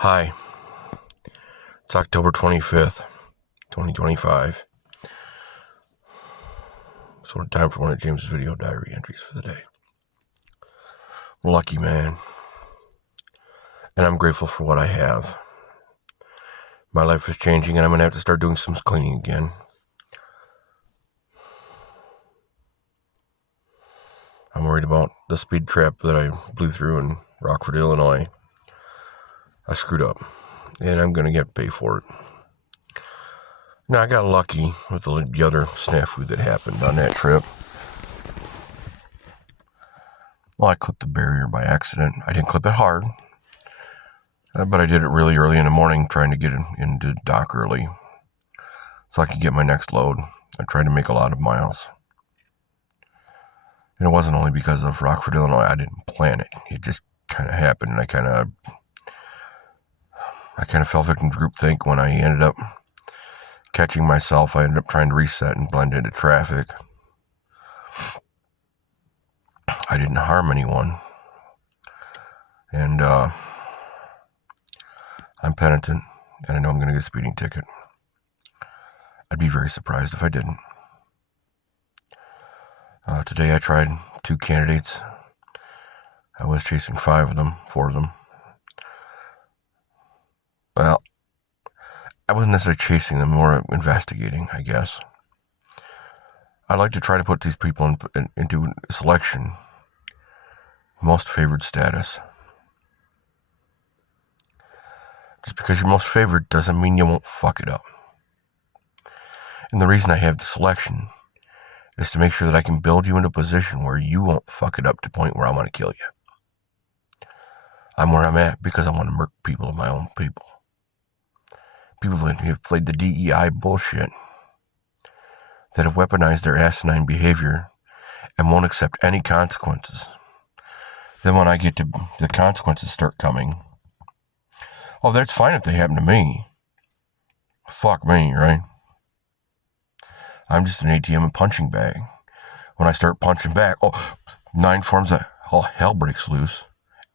Hi, it's October 25th, 2025. So time for one of James's video diary entries for the day. I'm a lucky man, and I'm grateful for what I have. My life is changing, and I'm going to have to start doing some cleaning again. I'm worried about the speed trap that I blew through in Rockford, Illinois. I screwed up, and I'm going to get paid for it. Now, I got lucky with the other snafu that happened on that trip. Well, I clipped the barrier by accident. I didn't clip it hard, but I did it really early in the morning, trying to get it into dock early so I could get my next load. I tried to make a lot of miles. And it wasn't only because of Rockford, Illinois. I didn't plan it. It just kind of happened, and I kind of fell victim to groupthink when I ended up catching myself. I ended up trying to reset and blend into traffic. I didn't harm anyone. And I'm penitent, and I know I'm going to get a speeding ticket. I'd be very surprised if I didn't. Today I tried 2 candidates. I was chasing 4 of them. Well, I wasn't necessarily chasing them, more investigating, I guess. I'd like to try to put these people into selection. Most favored status. Just because you're most favored doesn't mean you won't fuck it up. And the reason I have the selection is to make sure that I can build you into a position where you won't fuck it up to the point where I want to kill you. I'm where I'm at because I want to murk people of my own people. People that have played the DEI bullshit, that have weaponized their asinine behavior and won't accept any consequences. Then when I get to the consequences start coming, oh, that's fine if they happen to me. Fuck me, right? I'm just an ATM and punching bag. When I start punching back, 9 forms of hell breaks loose,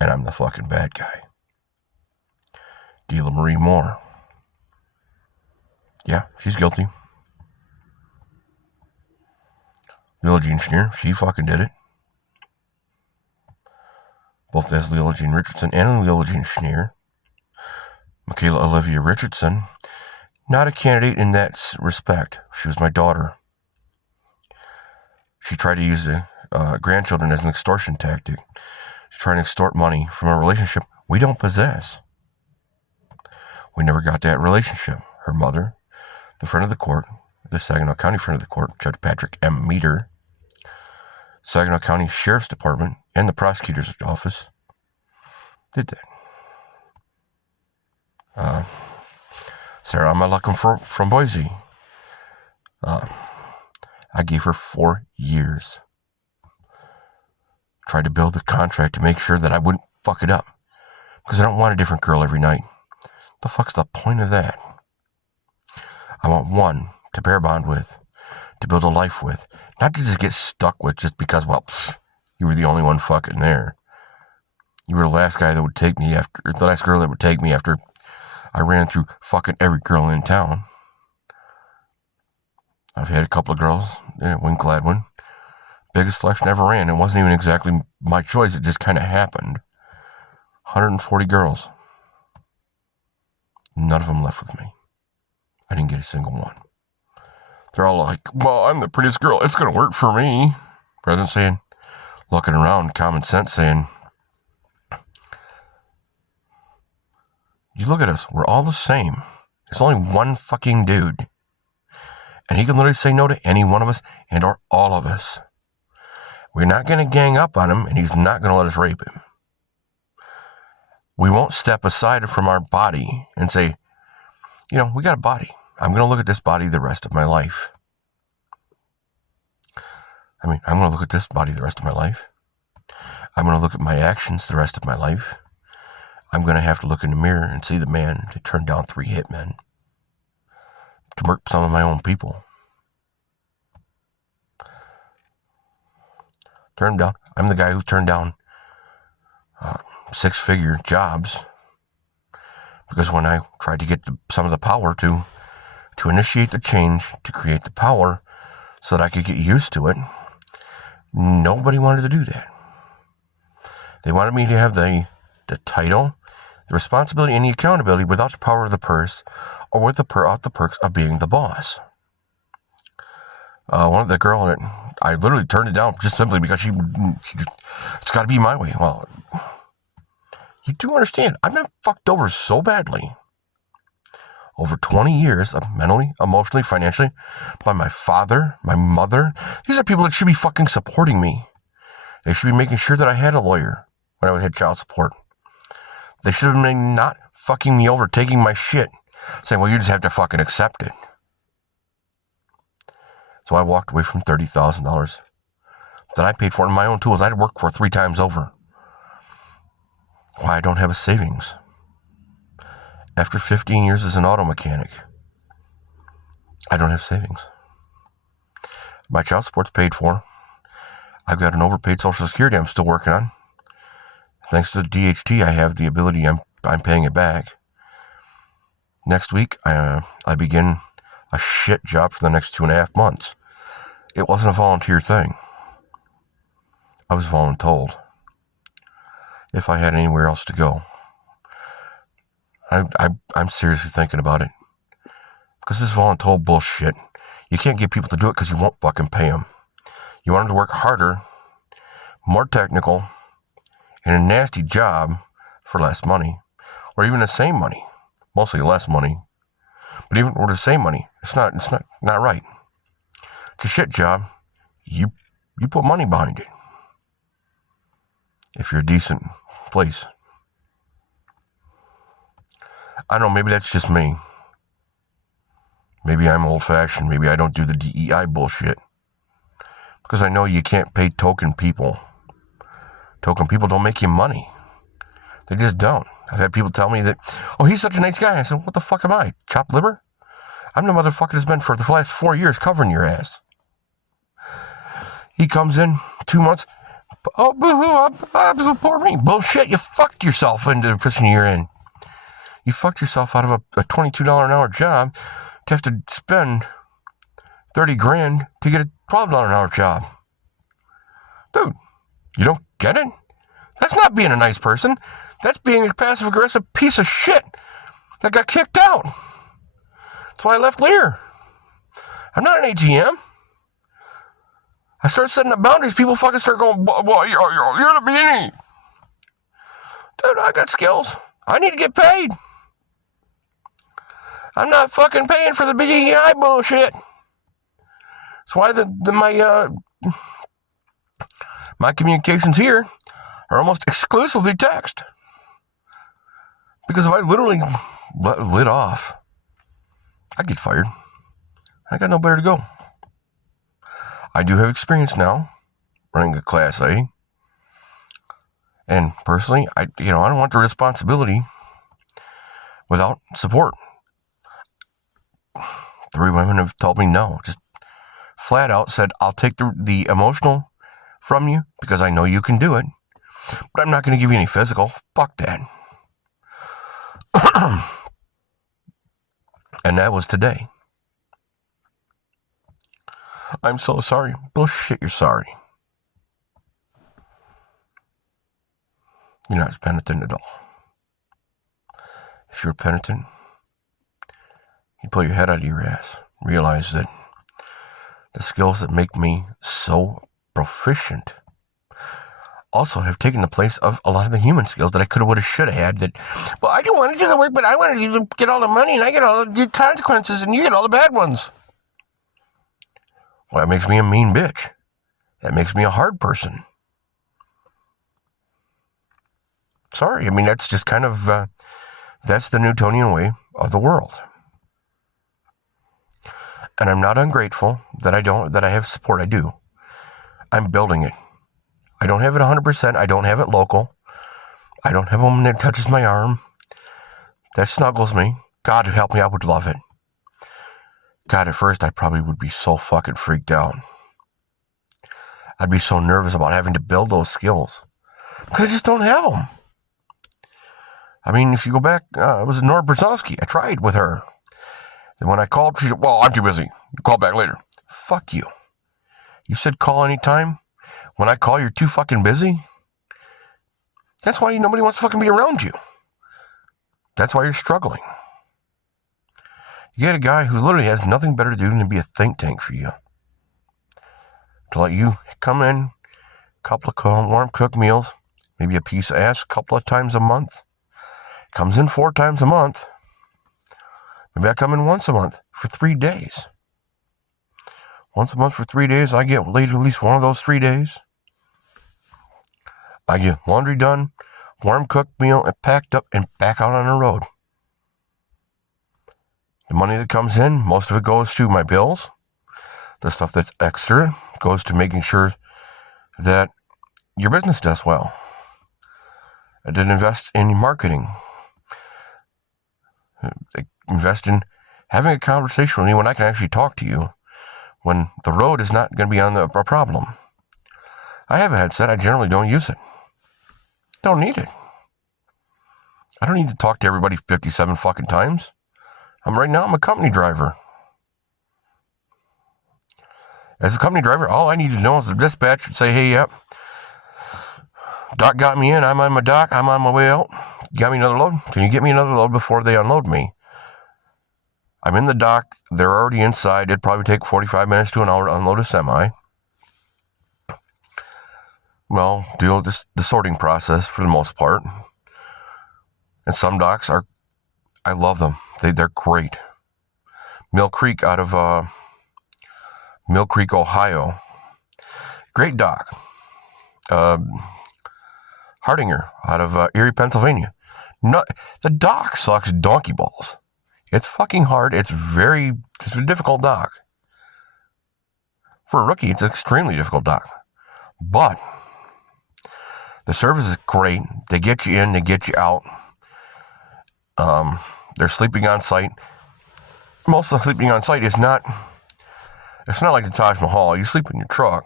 and I'm the fucking bad guy. Gila Marie Moore. Yeah, she's guilty. Lela Jean Schneer, she fucking did it. Both as Lela Jean Richardson and Lela Jean Schneer. Michaela Olivia Richardson, not a candidate in that respect. She was my daughter. She tried to use the grandchildren as an extortion tactic. She's trying to extort money from a relationship we don't possess. We never got that relationship. Her mother, the friend of the court, the Saginaw County friend of the court, Judge Patrick M. Meter, Saginaw County Sheriff's Department, and the prosecutor's office did that. Sarah Malakum from Boise. I gave her 4 years. Tried to build the contract to make sure that I wouldn't fuck it up. Because I don't want a different girl every night. The fuck's the point of that? I want one to bear bond with, to build a life with, not to just get stuck with just because, you were the only one fucking there. You were the last guy that would take me after, the last girl that would take me after I ran through fucking every girl in town. I've had a couple of girls, Win Gladwin. Biggest selection I ever ran. It wasn't even exactly my choice. It just kind of happened. 140 girls. None of them left with me. I didn't get a single one. They're all like, well, I'm the prettiest girl. It's going to work for me. Rather than looking around, common sense saying, you look at us. We're all the same. There's only one fucking dude. And he can literally say no to any one of us and or all of us. We're not going to gang up on him, and he's not going to let us rape him. We won't step aside from our body and say, we got a body. I'm going to look at this body the rest of my life. I'm going to look at this body the rest of my life. I'm going to look at my actions the rest of my life. I'm going to have to look in the mirror and see the man that turned down 3 hitmen to murk some of my own people. Turned down. I'm the guy who turned down 6-figure jobs Because when I tried to get some of the power to initiate the change, to create the power so that I could get used to it, nobody wanted to do that. They wanted me to have the title, the responsibility, and the accountability without the power of the purse or without the perks of being the boss. One of the girl that I literally turned it down just simply because it's got to be my way. Well, you do understand, I've been fucked over so badly over 20 years of mentally, emotionally, financially by my father, my mother. These are people that should be fucking supporting me. They should be making sure that I had a lawyer when I had child support. They should have been not fucking me over, taking my shit, saying, well, you just have to fucking accept it. So I walked away from $30,000 that I paid for in my own tools. I had worked for 3 times over. Why I don't have a savings. After 15 years as an auto mechanic, I don't have savings. My child support's paid for. I've got an overpaid Social Security I'm still working on. Thanks to the DHT, I have the ability, I'm paying it back. Next week, I begin a shit job for the next 2.5 months. It wasn't a volunteer thing. I was voluntold if I had anywhere else to go. I'm seriously thinking about it. Because this voluntold bullshit, you can't get people to do it because you won't fucking pay them. You want them to work harder, more technical, in a nasty job for less money. Or even the same money. Mostly less money. But even for the same money, it's not right. It's a shit job. You put money behind it. If you're a decent place. I don't know, maybe that's just me. Maybe I'm old-fashioned. Maybe I don't do the DEI bullshit. Because I know you can't pay token people. Token people don't make you money. They just don't. I've had people tell me that, oh, he's such a nice guy. I said, what the fuck am I? Chopped liver? I'm the motherfucker that's been for the last 4 years covering your ass. He comes in 2 months. Oh, boo-hoo, I'm so poor me. Bullshit, you fucked yourself into the position you're in. You fucked yourself out of a $22 an hour job to have to spend $30,000 to get a $12 an hour job. Dude, you don't get it? That's not being a nice person. That's being a passive-aggressive piece of shit that got kicked out. That's why I left Lear. I'm not an ATM. I start setting up boundaries. People fucking start going, well, you're the beanie. Dude, I got skills. I need to get paid. I'm not fucking paying for the BDI bullshit. That's why my communications here are almost exclusively text. Because if I literally lit off, I'd get fired. I got nowhere to go. I do have experience now running a Class A. And personally, I don't want the responsibility without support. 3 women have told me no. Just flat out said, I'll take the emotional from you because I know you can do it. But I'm not going to give you any physical. Fuck that. And that was today. I'm so sorry. Bullshit, you're sorry. You're not penitent at all. If you're penitent, you pull your head out of your ass. Realize that the skills that make me so proficient also have taken the place of a lot of the human skills that I could have, would have, should have had. That, well, I didn't want to do the work, but I wanted you to get all the money, and I get all the good consequences, and you get all the bad ones. Well, that makes me a mean bitch. That makes me a hard person. Sorry, I mean, that's just kind of, that's the Newtonian way of the world. And I'm not ungrateful that I have support. I do. I'm building it. I don't have it 100%. I don't have it local. I don't have a woman that touches my arm, that snuggles me. God help me, I would love it. God, at first I probably would be so fucking freaked out. I'd be so nervous about having to build those skills because I just don't have them. I mean, if you go back, it was Nora Brzezowski. I tried with her. Then when I called, she said, well, I'm too busy. Call back later. Fuck you. You said call anytime. When I call, you're too fucking busy. That's why nobody wants to fucking be around you. That's why you're struggling. You get a guy who literally has nothing better to do than to be a think tank for you. To let you come in, a couple of warm cooked meals, maybe a piece of ass a couple of times a month. Comes in 4 times a month. Maybe I come in once a month for 3 days. Once a month for 3 days, I get laid at least one of those 3 days. I get laundry done, warm cooked meal, and packed up and back out on the road. The money that comes in, most of it goes to my bills. The stuff that's extra goes to making sure that your business does well. I did invest in marketing. I invest in having a conversation with me when I can actually talk to you, when the road is not going to be on a problem. I have a headset. I generally don't use it. Don't need it. I don't need to talk to everybody 57 fucking times. I'm a company driver. As a company driver, all I need to know is the dispatch would say, hey, yep, dock got me in. I'm on my dock. I'm on my way out. Got me another load? Can you get me another load before they unload me? I'm in the dock. They're already inside. It'd probably take 45 minutes to an hour to unload a semi. Well, deal with the sorting process for the most part. And some docks I love them. They're great. Mill Creek out of Mill Creek, Ohio. Great dock. Hardinger out of Erie, Pennsylvania. The dock sucks donkey balls. It's fucking hard. It's a difficult dock. For a rookie, it's an extremely difficult dock. But the service is great. They get you in, they get you out. They're sleeping on site. Most of the sleeping on site it's not like the Taj Mahal. You sleep in your truck.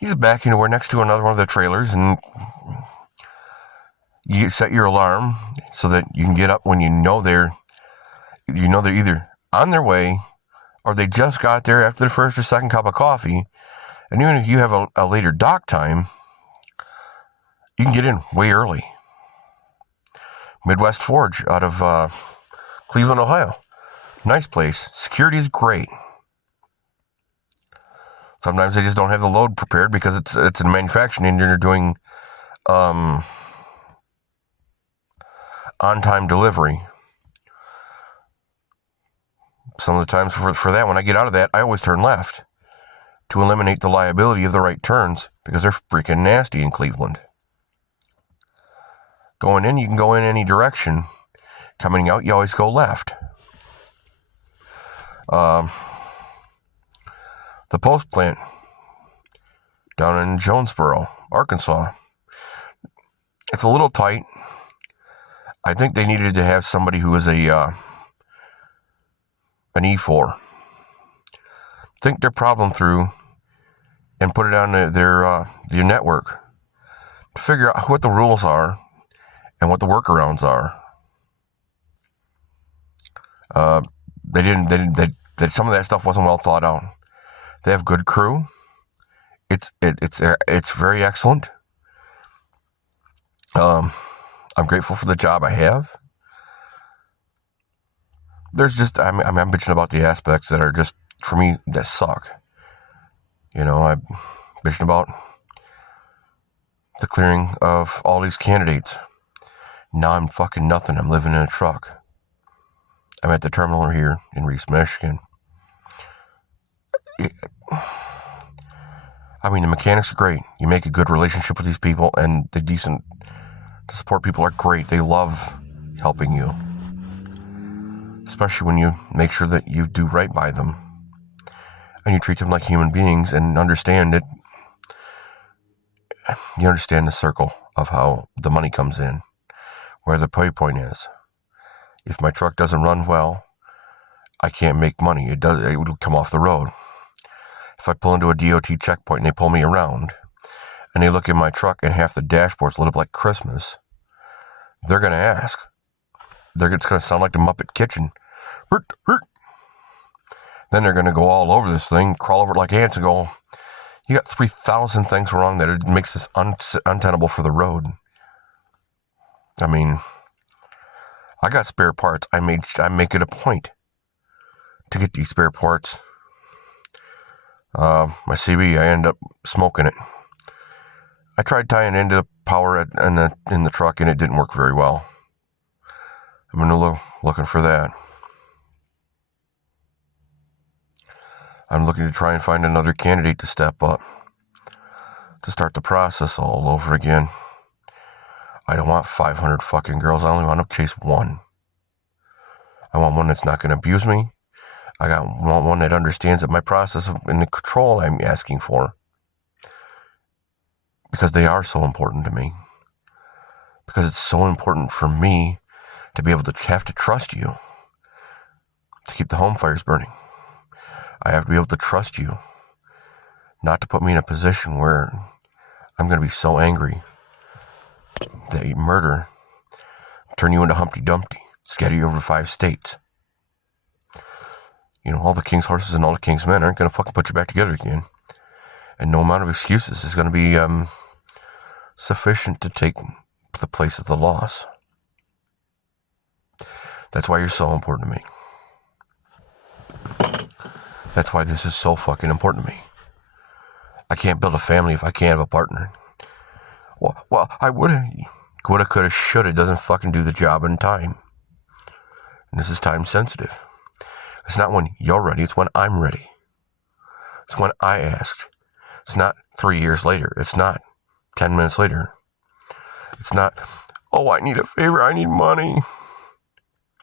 You just back anywhere next to another one of the trailers and you set your alarm so that you can get up when you know they're either on their way or they just got there after the first or second cup of coffee. And even if you have a later dock time, you can get in way early. Midwest Forge out of Cleveland, Ohio. Nice place. Security is great. Sometimes they just don't have the load prepared because it's in manufacturing and you're doing on-time delivery. Some of the times for that, when I get out of that, I always turn left to eliminate the liability of the right turns because they're freaking nasty in Cleveland. Going in, you can go in any direction. Coming out, you always go left. The post plant down in Jonesboro, Arkansas. It's a little tight. I think they needed to have somebody who was an E4. Think their problem through and put it on their network to figure out what the rules are and what the workarounds are. Some of that stuff wasn't well thought out. They have good crew. It's very excellent. I'm grateful for the job I have. There's just I'm bitching about the aspects that are just for me that suck. I'm bitching about the clearing of all these candidates. Now I'm fucking nothing. I'm living in a truck. I'm at the terminal here in Reese, Michigan. The mechanics are great. You make a good relationship with these people, and the support people are great. They love helping you, especially when you make sure that you do right by them and you treat them like human beings and understand it. You understand the circle of how the money comes in, where the pay point is. If my truck doesn't run well, I can't make money. It will come off the road. If I pull into a DOT checkpoint and they pull me around and they look at my truck and half the dashboard's lit up like Christmas, they're going to ask. It's going to sound like the Muppet Kitchen. Hurt, hurt. Then they're going to go all over this thing, crawl over it like ants and go, you got 3,000 things wrong that it makes this untenable for the road. I mean, I got spare parts. I make it a point to get these spare parts. My CB, I end up smoking it. I tried tying into the power in the truck, and it didn't work very well. I'm going to looking for that. I'm looking to try and find another candidate to step up, to start the process all over again. I don't want 500 fucking girls. I only want to chase one. I want one that's not going to abuse me. I want one that understands that my process and the control I'm asking for, because they are so important to me. Because it's so important for me to be able to have to trust you to keep the home fires burning. I have to be able to trust you not to put me in a position where I'm going to be so angry that you murder, turn you into Humpty Dumpty, scatter you over 5 states. You know, all the king's horses and all the king's men aren't going to fucking put you back together again. And no amount of excuses is going to be sufficient to take the place of the loss. That's why you're so important to me. That's why this is so fucking important to me. I can't build a family if I can't have a partner. Well, I woulda, coulda, shoulda doesn't fucking do the job in time. And this is time sensitive. It's not when you're ready, it's when I'm ready. It's when I asked. It's not 3 years later. It's not 10 minutes later. It's not, oh, I need a favor, I need money.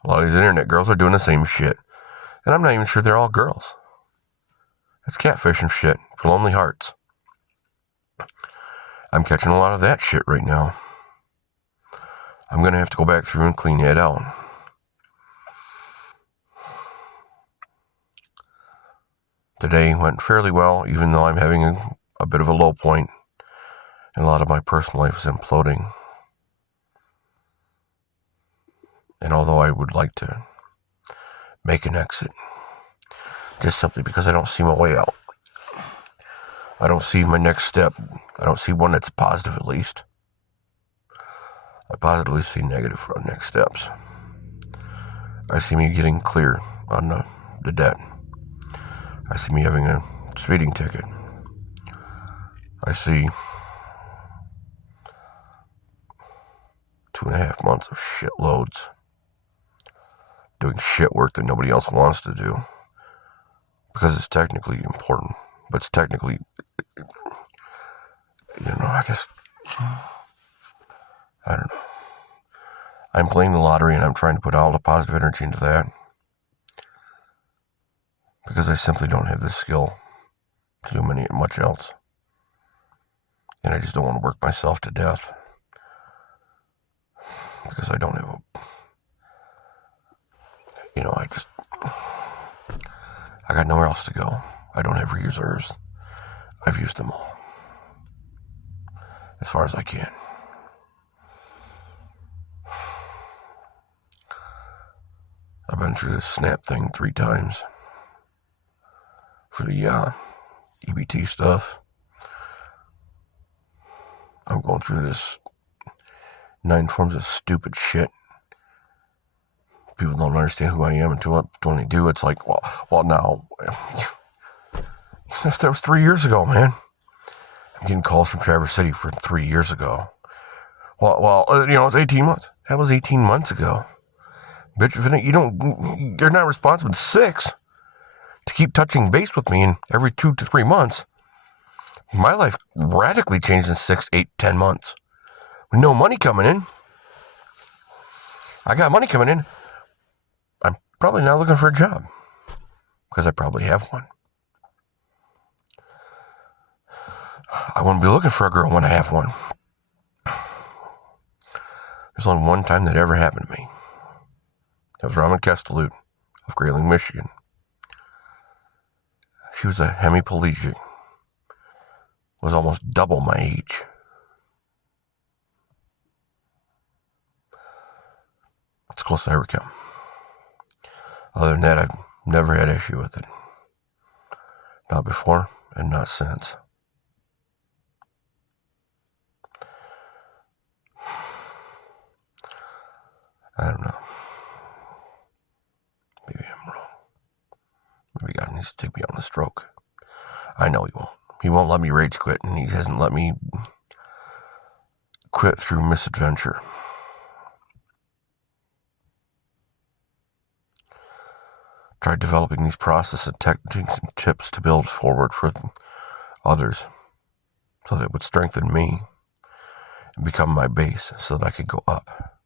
A lot of these internet girls are doing the same shit. And I'm not even sure they're all girls. It's catfishing shit for lonely hearts. I'm catching a lot of that shit right now. I'm going to have to go back through and clean it out. Today went fairly well, even though I'm having a bit of a low point, and a lot of my personal life is imploding. And although I would like to make an exit, just simply because I don't see my way out. I don't see my next step. I don't see one that's positive, at least. I positively see negative for next steps. I see me getting clear on the debt. I see me having a speeding ticket. I see 2.5 months of shitloads doing shit work that nobody else wants to do because it's technically important, but it's technically, I don't know. I'm playing the lottery and I'm trying to put all the positive energy into that because I simply don't have the skill to do much else. And I just don't want to work myself to death because I don't have I got nowhere else to go. I don't have reserves. I've used them all as far as I can. I've been through this SNAP thing 3 times for the EBT stuff. I'm going through this 9 forms of stupid shit. People don't understand who I am until when they do. It's like, well, now, that was 3 years ago, man. I'm getting calls from Traverse City for 3 years ago. Well, it's 18 months. That was 18 months ago. Bitch, you're not responsible. 6 to keep touching base with me in every 2 to 3 months. My life radically changed in 6, 8, 10 months. With no money coming in. I got money coming in. I'm probably not looking for a job because I probably have one. I wouldn't be looking for a girl when I have one. There's only one time that ever happened to me. That was Ramen Castellute of Grayling, Michigan. She was a hemiplegic. Was almost double my age. It's close to I ever come. Other than that, I've never had issue with it. Not before and not since. I don't know. Maybe I'm wrong. Maybe God needs to take me on a stroke. I know He won't. He won't let me rage quit, and He hasn't let me quit through misadventure. Tried developing these processes and techniques and tips to build forward for others so that it would strengthen me and become my base so that I could go up,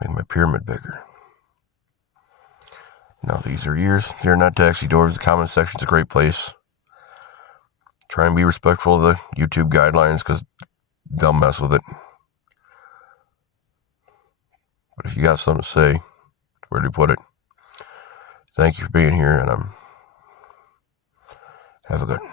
make my pyramid bigger. Now, these are years. They're not taxi doors. The comment section's a great place. Try and be respectful of the YouTube guidelines because they'll mess with it. But if you got something to say, where do you put it? Thank you for being here, and have a good one.